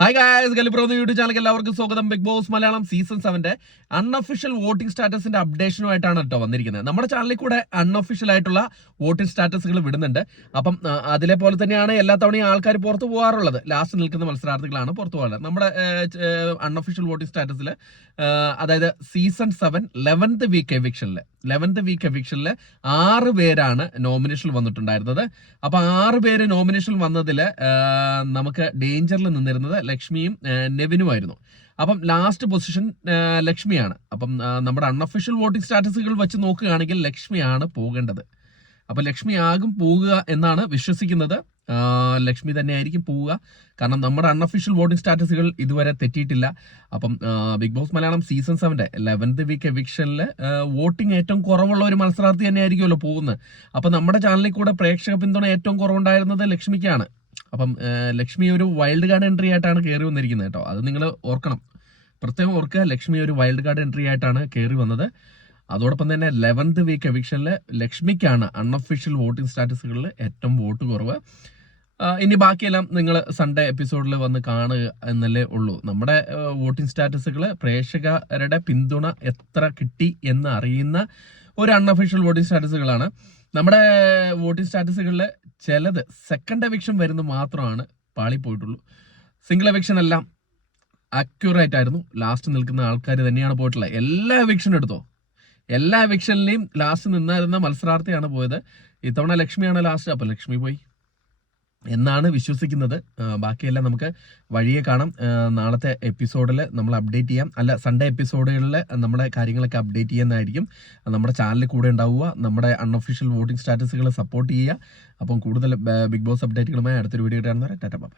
Hi guys, ഗലിബ്രോ YouTube ചാനലിലേക്ക് എല്ലാവർക്കും സ്വാഗതം. Bigg Boss Malayalam season 7 unofficial voting സ്റ്റാറ്റസിന്റെ അപ്ഡേഷനുമായിട്ടാണ് കേട്ടോ വന്നിരിക്കുന്നത്. നമ്മുടെ ചാനലിൽ കൂടെ അൺഒഫീഷ്യൽ ആയിട്ടുള്ള വോട്ടിംഗ് സ്റ്റാറ്റസുകൾ വിടുന്നുണ്ട്. അപ്പം അതിലെ പോലെ തന്നെയാണ് എല്ലാ തവണയും ആൾക്കാർ പുറത്തു പോകാറുള്ളത്. ലാസ്റ്റ് നിൽക്കുന്ന മത്സരാർത്ഥികളാണ് പുറത്തു പോകാറുള്ളത്. നമ്മുടെ അൺഒഫീഷ്യൽ വോട്ടിംഗ് സ്റ്റാറ്റസിൽ അതായത് സീസൺ 7 11th വീക്ക് എവിക്ഷനിൽ 6 പേരാണ് നോമിനേഷൻ വന്നിട്ടുണ്ടായിരുന്നത്. അപ്പൊ 6 പേര് നോമിനേഷൻ വന്നതിൽ നമുക്ക് ഡേഞ്ചറിൽ നിന്നിരുന്നത് ലക്ഷ്മിയും നെവിനുമായിരുന്നു. അപ്പം ലാസ്റ്റ് പൊസിഷൻ ലക്ഷ്മിയാണ്. അപ്പം നമ്മുടെ അൺഒഫീഷ്യൽ വോട്ടിംഗ് സ്റ്റാറ്റസുകൾ വെച്ച് നോക്കുകയാണെങ്കിൽ ലക്ഷ്മിയാണ് പോകേണ്ടത്. അപ്പൊ ലക്ഷ്മി ആകും പോവുക എന്നാണ് വിശ്വസിക്കുന്നത്. ലക്ഷ്മി തന്നെയായിരിക്കും പോവുക. കാരണം നമ്മുടെ അൺഒഫീഷ്യൽ വോട്ടിംഗ് സ്റ്റാറ്റസുകൾ ഇതുവരെ തെറ്റിയിട്ടില്ല. അപ്പം Bigg Boss Malayalam season 7 11th week എവിക്ഷനിൽ വോട്ടിംഗ് ഏറ്റവും കുറവുള്ള ഒരു മത്സരാർത്ഥി തന്നെയായിരിക്കുമല്ലോ പോകുന്നത്. അപ്പം നമ്മുടെ ചാനലിൽ കൂടെ പ്രേക്ഷക പിന്തുണ ഏറ്റവും കുറവുണ്ടായിരുന്നത് ലക്ഷ്മിക്കാണ്. അപ്പം ലക്ഷ്മി ഒരു വൈൽഡ് കാർഡ് എൻട്രി ആയിട്ടാണ് കയറി വന്നിരിക്കുന്നത് കേട്ടോ. അത് നിങ്ങൾ ഓർക്കണം, പ്രത്യേകം ഓർക്കുക. ലക്ഷ്മി ഒരു വൈൽഡ് കാർഡ് എൻട്രി ആയിട്ടാണ് കയറി വന്നത്. അതോടൊപ്പം തന്നെ 11th വീക്ക് എവിക്ഷനിൽ ലക്ഷ്മിക്കാണ് അൺഒഫീഷ്യൽ വോട്ടിംഗ് സ്റ്റാറ്റസുകളിൽ ഏറ്റവും വോട്ട് കുറവ്. ഇനി ബാക്കിയെല്ലാം നിങ്ങൾ സൺഡേ എപ്പിസോഡിൽ വന്ന് കാണുക എന്നല്ലേ ഉള്ളൂ. നമ്മുടെ വോട്ടിംഗ് സ്റ്റാറ്റസുകൾ പ്രേക്ഷകരുടെ പിന്തുണ എത്ര കിട്ടി എന്ന് അറിയുന്ന ഒരു അൺഒഫീഷ്യൽ വോട്ടിംഗ് സ്റ്റാറ്റസുകളാണ്. നമ്മുടെ വോട്ടിംഗ് സ്റ്റാറ്റസുകളിൽ ചിലത് സെക്കൻഡ് എവിക്ഷൻ വരുന്നത് മാത്രമാണ് പാളിപ്പോയിട്ടുള്ളൂ. സിംഗിൾ എവിക്ഷൻ എല്ലാം അക്യൂറേറ്റ് ആയിരുന്നു. ലാസ്റ്റ് നിൽക്കുന്ന ആൾക്കാർ തന്നെയാണ് പോയിട്ടുള്ളത്. എല്ലാ എവിക്ഷനും എടുത്തോ, എല്ലാ എവിക്ഷനിലെയും ലാസ്റ്റ് നിന്നായിരുന്ന മത്സരാർത്ഥിയാണ് പോയത്. ഇത്തവണ ലക്ഷ്മിയാണ് ലാസ്റ്റ്. അപ്പൊ ലക്ഷ്മി പോയി എന്നാണ് വിശ്വസിക്കുന്നത്. ബാക്കിയെല്ലാം നമുക്ക് വഴിയെ കാണാം. നാളത്തെ എപ്പിസോഡിൽ നമ്മൾ അപ്ഡേറ്റ് ചെയ്യാം. അല്ല, സൺഡേ എപ്പിസോഡുകളിൽ നമ്മുടെ കാര്യങ്ങളൊക്കെ അപ്ഡേറ്റ് ചെയ്യുന്നതായിരിക്കും. നമ്മുടെ ചാനലിൽ കൂടെ ഉണ്ടാവുക. നമ്മുടെ അൺഒഫീഷ്യൽ വോട്ടിംഗ് സ്റ്റാറ്റസുകൾ സപ്പോർട്ട് ചെയ്യുക. അപ്പം കൂടുതൽ ബിഗ് ബോസ് അപ്ഡേറ്റുകളുമായി അടുത്തൊരു വീഡിയോ കാണുന്നവരെ ടാറ്റ ബൈ.